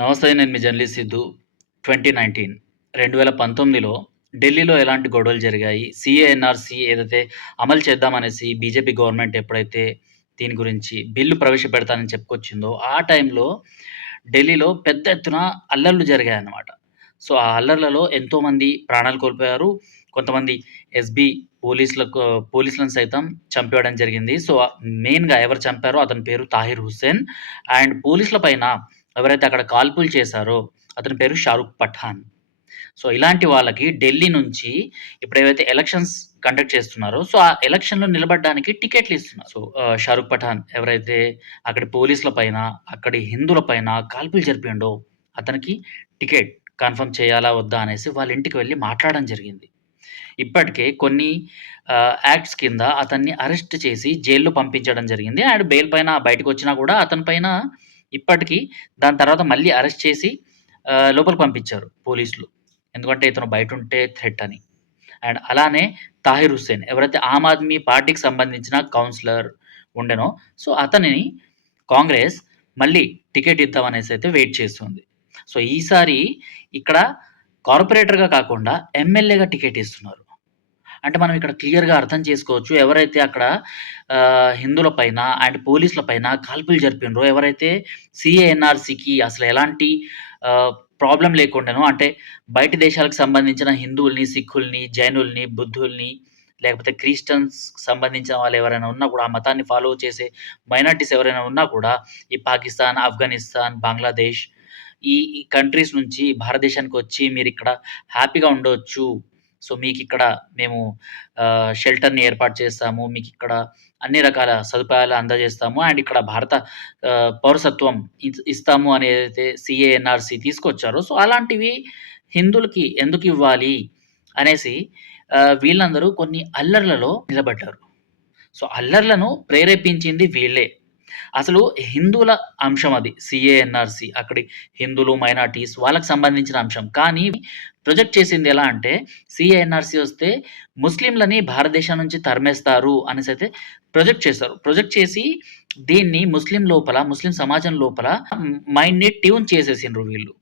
నమస్తే నేను మీ జర్నలిస్ట్ సిద్ధు. Twenty nineteen. రెండు వేల పంతొమ్మిదిలో ఢిల్లీలో ఎలాంటి గొడవలు జరిగాయి? సిఏఎన్ఆర్సి ఏదైతే అమలు చేద్దామనేసి బీజేపీ గవర్నమెంట్ ఎప్పుడైతే దీని గురించి బిల్లు ప్రవేశపెడతానని చెప్పుకొచ్చిందో ఆ టైంలో ఢిల్లీలో పెద్ద ఎత్తున అల్లర్లు జరిగాయన్నమాట. సో ఆ అల్లర్లలో ఎంతోమంది ప్రాణాలు కోల్పోయారు. కొంతమంది ఎస్బీ పోలీసులకు పోలీసులను సైతం చంపేయడం జరిగింది. సో మెయిన్గా ఎవరు చంపారో అతని పేరు తాహిర్ హుస్సేన్. అండ్ పోలీసుల పైన ఎవరైతే అక్కడ కాల్పులు చేశారో అతని పేరు షారుఖ్ పఠాన్. సో ఇలాంటి వాళ్ళకి ఢిల్లీ నుంచి ఇప్పుడు ఏవైతే ఎలక్షన్స్ కండక్ట్ చేస్తున్నారో సో ఆ ఎలక్షన్లో నిలబడడానికి టికెట్లు ఇస్తున్నారు. సో షారుఖ్ పఠాన్ ఎవరైతే అక్కడి పోలీసుల పైన అక్కడి హిందువుల పైన కాల్పులు జరిపిండో అతనికి టికెట్ కన్ఫర్మ్ చేయాలా వద్దా అనేసి వాళ్ళ ఇంటికి వెళ్ళి మాట్లాడడం జరిగింది. ఇప్పటికే కొన్ని యాక్ట్స్ కింద అతన్ని అరెస్ట్ చేసి జైల్లో పంపించడం జరిగింది. అండ్ బెయిల్ పైన బయటకు వచ్చినా కూడా అతని పైన ఇప్పటికీ దాని తర్వాత మళ్ళీ అరెస్ట్ చేసి ఆ, లోపలికి పంపించారు పోలీసులు. ఎందుకంటే ఇతను బయట ఉంటే థ్రెట్ అని. అండ్ అలానే తాహిర్ హుస్సేన్. ఎవరైతే ఆమ్ ఆద్మీ పార్టీకి సంబంధించిన కౌన్సిలర్ ఉండెనో సో అతనిని కాంగ్రెస్ మళ్ళీ టికెట్ ఇద్దామనేసి అయితే వెయిట్ చేస్తుంది. సో ఈసారి ఇక్కడ కార్పొరేటర్గా కాకుండా ఎమ్మెల్యేగా టికెట్ ఇస్తున్నారు. అంటే మనం ఇక్కడ క్లియర్గా అర్థం చేసుకోవచ్చు ఎవరైతే అక్కడ ఆ, హిందువుల పైన అండ్ పోలీసుల పైన కాల్పులు జరిపినరో ఎవరైతే సిఏఎన్ఆర్సీకి అసలు ఎలాంటి ప్రాబ్లం లేకుండానో అంటే బయట దేశాలకు సంబంధించిన హిందువుల్ని సిక్కుల్ని జైనుల్ని బుద్ధుల్ని లేకపోతే క్రిస్టియన్స్ సంబంధించిన వాళ్ళు ఎవరైనా ఉన్నా కూడా ఆ మతాన్ని ఫాలో చేసే మైనార్టీస్ ఎవరైనా ఉన్నా కూడా ఈ పాకిస్తాన్ ఆఫ్ఘనిస్తాన్ బంగ్లాదేశ్ ఈ ఈ కంట్రీస్ నుంచి భారతదేశానికి వచ్చి మీరు ఇక్కడ హ్యాపీగా ఉండవచ్చు సో మీకు ఇక్కడ మేము షెల్టర్ని ఏర్పాటు చేస్తాము మీకు ఇక్కడ అన్ని రకాల సదుపాయాలు అందజేస్తాము అండ్ ఇక్కడ భారత పౌరసత్వం ఇస్తాము అని ఏదైతే సిఏఎన్ఆర్సి తీసుకొచ్చారో సో అలాంటివి హిందువులకి ఎందుకు ఇవ్వాలి అనేసి వీళ్ళందరూ కొన్ని అల్లర్లలో నిలబడ్డారు. సో అల్లర్లను ప్రేరేపించింది వీళ్ళే. అసలు హిందువుల అంశం అది సిఏఎన్ఆర్సి అక్కడి హిందువులు మైనార్టీస్ వాళ్ళకి సంబంధించిన అంశం. కానీ ప్రొజెక్ట్ చేసింది ఎలా అంటే సిఏఎన్ఆర్సి వస్తే ముస్లింలని భారతదేశం నుంచి తరిమేస్తారు అనేసి అయితే ప్రొజెక్ట్ చేస్తారు ప్రొజెక్ట్ చేసి దీన్ని ముస్లిం లోపల ముస్లిం సమాజం లోపల మైండ్ని ట్యూన్ చేసేసిండ్రు వీళ్ళు.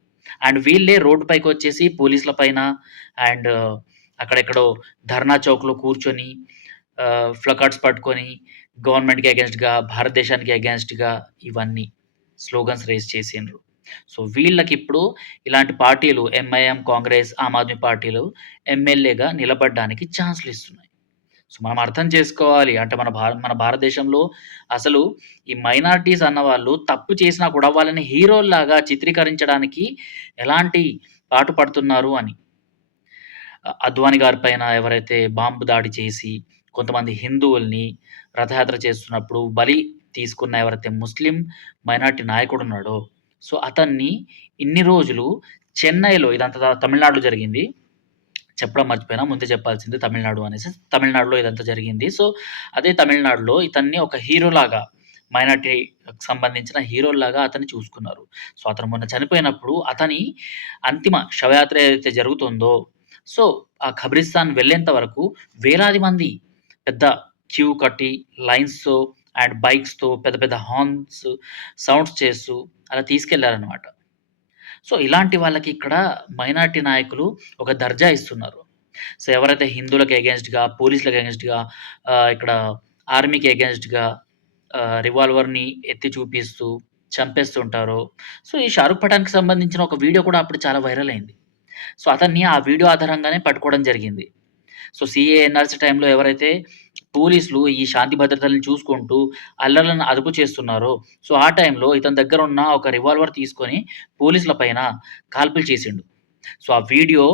అండ్ వీళ్ళే రోడ్డు పైకి వచ్చేసి పోలీసుల పైన అండ్ అక్కడెక్కడో ధర్నా చౌక్లో కూర్చొని ఫ్లకార్డ్స్ పట్టుకొని గవర్నమెంట్కి అగేన్స్ట్గా భారతదేశానికి అగేన్స్ట్గా ఇవన్నీ స్లోగన్స్ రేస్ చేసిండ్రు. సో వీళ్ళకి ఇప్పుడు ఇలాంటి పార్టీలు ఎంఐఎం కాంగ్రెస్ ఆమ్ ఆద్మీ పార్టీలు ఎమ్మెల్యేగా నిలబడడానికి ఛాన్స్లు ఇస్తున్నాయి. సో మనం అర్థం చేసుకోవాలి. అంటే మన భార మన భారతదేశంలో అసలు ఈ మైనార్టీస్ అన్న వాళ్ళు తప్పు చేసినా కూడా వాళ్ళని హీరోల్లాగా చిత్రీకరించడానికి ఎలాంటి పాటు పడుతున్నారు అని. అద్వాని గారి పైన ఎవరైతే బాంబు దాడి చేసి కొంతమంది హిందువుల్ని రథయాత్ర చేస్తున్నప్పుడు బలి తీసుకున్న ఎవరైతే ముస్లిం మైనార్టీ నాయకుడు ఉన్నాడో సో అతన్ని ఇన్ని రోజులు చెన్నైలో ఇదంతా తమిళనాడులో జరిగింది. చెప్పడం మర్చిపోయినా ముందే చెప్పాల్సింది తమిళనాడు అనేసి. తమిళనాడులో ఇదంతా జరిగింది. సో అదే తమిళనాడులో ఇతన్ని ఒక హీరోలాగా మైనార్టీకి సంబంధించిన హీరోలాగా అతన్ని చూసుకున్నారు. సో అతను మొన్న చనిపోయినప్పుడు అతని అంతిమ శవయాత్ర ఏదైతే జరుగుతుందో సో ఆ ఖబ్రిస్తాన్ వెళ్ళేంత వరకు వేలాది మంది పెద్ద క్యూ కట్టి లైన్స్తో అండ్ బైక్స్తో పెద్ద పెద్ద హార్న్స్ సౌండ్స్ చేస్తూ అలా తీసుకెళ్ళారనమాట సో ఇలాంటి వాళ్ళకి ఇక్కడ మైనార్టీ నాయకులు ఒక దర్జా ఇస్తున్నారు. సో ఎవరైతే హిందువులకు అగేన్స్ట్గా పోలీసులకు అగేన్స్ట్గా ఇక్కడ ఆర్మీకి అగేన్స్ట్గా రివాల్వర్ని ఎత్తి చూపిస్తూ చంపేస్తుంటారో. సో ఈ షారుఖ్ పఠాన్కి సంబంధించిన ఒక వీడియో కూడా అప్పుడు చాలా వైరల్ అయింది. సో అతన్ని ఆ వీడియో ఆధారంగానే పట్టుకోవడం జరిగింది. సో సిఏఎన్ఆర్సీ టైంలో ఎవరైతే పోలీసులు ఈ శాంతి భద్రతలను చూసుకుంటూ అల్లర్లను అదుపు చేస్తున్నారో సో ఆ టైంలో ఇతని దగ్గర ఉన్న ఒక రివాల్వర్ తీసుకొని పోలీసుల పైన కాల్పులు చేసిండు. సో ఆ వీడియో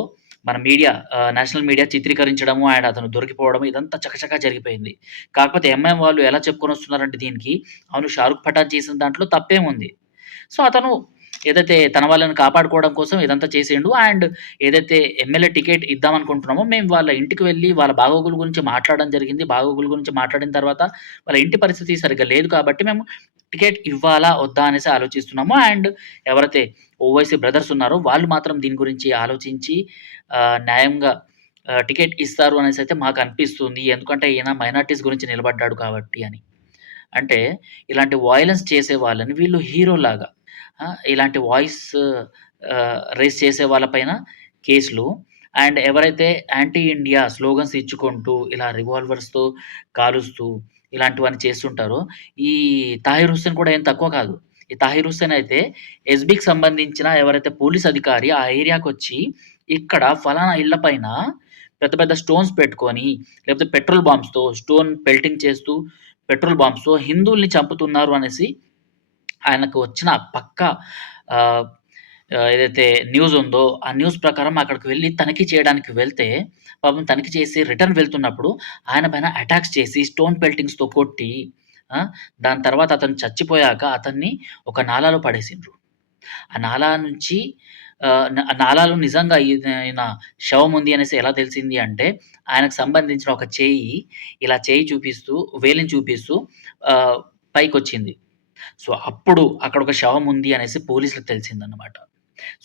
మన మీడియా నేషనల్ మీడియా చిత్రీకరించడము అండ్ అతను దొరికిపోవడం ఇదంతా చకచకా జరిగిపోయింది. కాకపోతే ఎంఎం వాళ్ళు ఎలా చెప్పుకొని వస్తున్నారంటే దీనికి అవును షారుఖ్ పఠాన్ చేసిన దాంట్లో తప్పేముంది. సో అతను ఏదైతే తన వాళ్ళని కాపాడుకోవడం కోసం ఇదంతా చేసిండు అండ్ ఏదైతే ఎమ్మెల్యే టికెట్ ఇద్దామనుకుంటున్నామో మేము వాళ్ళ ఇంటికి వెళ్ళి వాళ్ళ బాగోగుల గురించి మాట్లాడడం జరిగింది. బాగోగుల గురించి మాట్లాడిన తర్వాత వాళ్ళ ఇంటి పరిస్థితి సరిగ్గా లేదు కాబట్టి మేము టికెట్ ఇవ్వాలా వద్దా అనేసి ఆలోచిస్తున్నాము. అండ్ ఎవరైతే ఓవైసీ బ్రదర్స్ ఉన్నారో వాళ్ళు మాత్రం దీని గురించి ఆలోచించి న్యాయంగా టికెట్ ఇస్తారు అనేసి అయితే మాకు అనిపిస్తుంది. ఎందుకంటే ఈయన మైనార్టీస్ గురించి నిలబడ్డాడు కాబట్టి అని. అంటే ఇలాంటి వాయిలెన్స్ చేసే వాళ్ళని వీళ్ళు హీరోలాగా ఇలాంటి వాయిస్ రేస్ చేసే వాళ్ళపైన కేసులు. అండ్ ఎవరైతే యాంటీ ఇండియా స్లోగన్స్ ఇచ్చుకుంటూ ఇలా రివాల్వర్స్‌తో కాలుస్తూ ఇలాంటివన్నీ చేస్తుంటారో, ఈ తాహిర్ హుస్సేన్ కూడా ఏం తక్కువ కాదు. ఈ తాహిర్ హుస్సేన్ అయితే ఎస్‌బీకి సంబంధించిన ఎవరైతే పోలీస్ అధికారి ఆ ఏరియాకొచ్చి ఇక్కడ ఫలానా ఇళ్ళ పైన పెద్ద పెద్ద స్టోన్స్ పెట్టుకొని, లేకపోతే పెట్రోల్ బాంబ్స్‌తో స్టోన్ పెల్టింగ్ చేస్తూ పెట్రోల్ బాంబ్స్‌తో హిందువుల్ని చంపుతున్నారు అనేసి ఆయనకు వచ్చిన పక్క ఏదైతే న్యూస్ ఉందో, ఆ న్యూస్ ప్రకారం అక్కడికి వెళ్ళి తనిఖీ చేయడానికి వెళ్తే, పాపం తనిఖీ చేసి రిటర్న్ వెళ్తున్నప్పుడు ఆయన పైన అటాక్స్ చేసి స్టోన్ పెల్టింగ్స్‌తో కొట్టి దాని తర్వాత అతను చచ్చిపోయాక అతన్ని ఒక నాలాలో పడేసిండ్రు. ఆ నాలా నుంచి ఆ నాలాలో నిజంగా ఈయన శవం ఉంది అనేసి ఎలా తెలిసింది అంటే, ఆయనకు సంబంధించిన ఒక చేయి ఇలా చేయి చూపిస్తూ, వేలిని చూపిస్తూ పైకి వచ్చింది సో, అప్పుడు అక్కడ ఒక శవం ఉంది అనేసి పోలీసులకు తెలిసిందన్నమాట.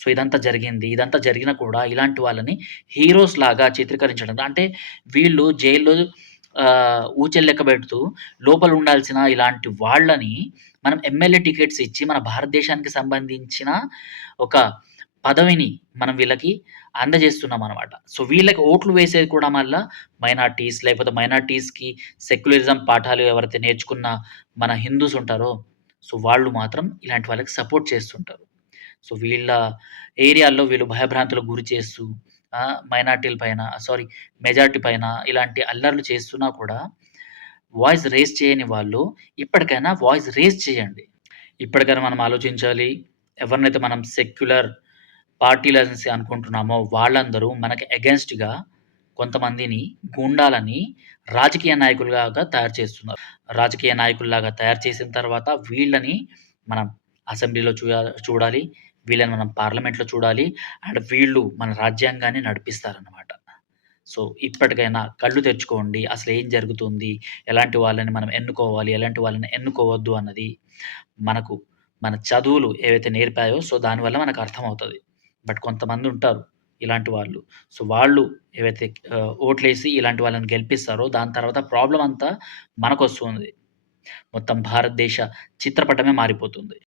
సో, ఇదంతా జరిగింది. ఇదంతా జరిగినా కూడా ఇలాంటి వాళ్ళని హీరోస్ లాగా చిత్రీకరించడం. అంటే వీళ్ళు జైల్‌లో ఊచెలు లెక్క పెడుతూ లోపల ఉండాల్సిన ఇలాంటి వాళ్ళని మనం ఎమ్మెల్యే టికెట్స్ ఇచ్చి మన భారతదేశానికి సంబంధించిన ఒక పదవిని మనం వీళ్ళకి అందజేస్తున్నాం అనమాట సో, వీళ్ళకి ఓట్లు వేసేది కూడా మళ్ళా మైనార్టీస్ లేకపోతే మైనార్టీస్కి సెక్యులరిజం పాఠాలు ఎవరైతే నేర్చుకున్న మన హిందూస్ ఉంటారో, సో, వాళ్ళు మాత్రం ఇలాంటి వాళ్ళకి సపోర్ట్ చేస్తుంటారు. సో, వీళ్ళ ఏరియాల్లో వీళ్ళు భయభ్రాంతులకు గురి చేస్తూ మైనార్టీల పైన సారీ మెజారిటీ పైన ఇలాంటి అల్లర్లు చేస్తున్నా కూడా వాయిస్ రేస్ చేయని వాళ్ళు ఇప్పటికైనా వాయిస్ రేస్ చేయండి. ఇప్పటికైనా మనం ఆలోచించాలి. ఎవరినైతే మనం సెక్యులర్ పార్టీలనేసి అనుకుంటున్నామో వాళ్ళందరూ మనకి అగెన్స్ట్గా కొంతమందిని గూండాలని రాజకీయ నాయకులుగా తయారు చేస్తున్నారు. రాజకీయ నాయకుల్లాగా తయారు చేసిన తర్వాత వీళ్ళని మనం అసెంబ్లీలో చూ చూడాలి. వీళ్ళని మనం పార్లమెంట్‌లో చూడాలి. అండ్ వీళ్ళు మన రాజ్యాంగాన్ని నడిపిస్తారన్నమాట. సో, ఇప్పటికైనా కళ్ళు తెరుచుకోండి. ఏం జరుగుతుంది? ఎలాంటి వాళ్ళని మనం ఎన్నుకోవాలి? ఎలాంటి వాళ్ళని ఎన్నుకోవద్దు అన్నది మనకు మన చదువులు ఏవైతే నేర్పాయో సో, దానివల్ల మనకు అర్థమవుతుంది బట్ కొంతమంది ఉంటారు ఇలాంటి వాళ్ళు. సో, వాళ్ళు ఏవైతే ఓట్లేసి ఇలాంటి వాళ్ళని గెలిపిస్తారో దాని తర్వాత ప్రాబ్లమ్ అంతా మనకొస్తుంది. మొత్తం భారతదేశ చిత్రపటమే మారిపోతుంది.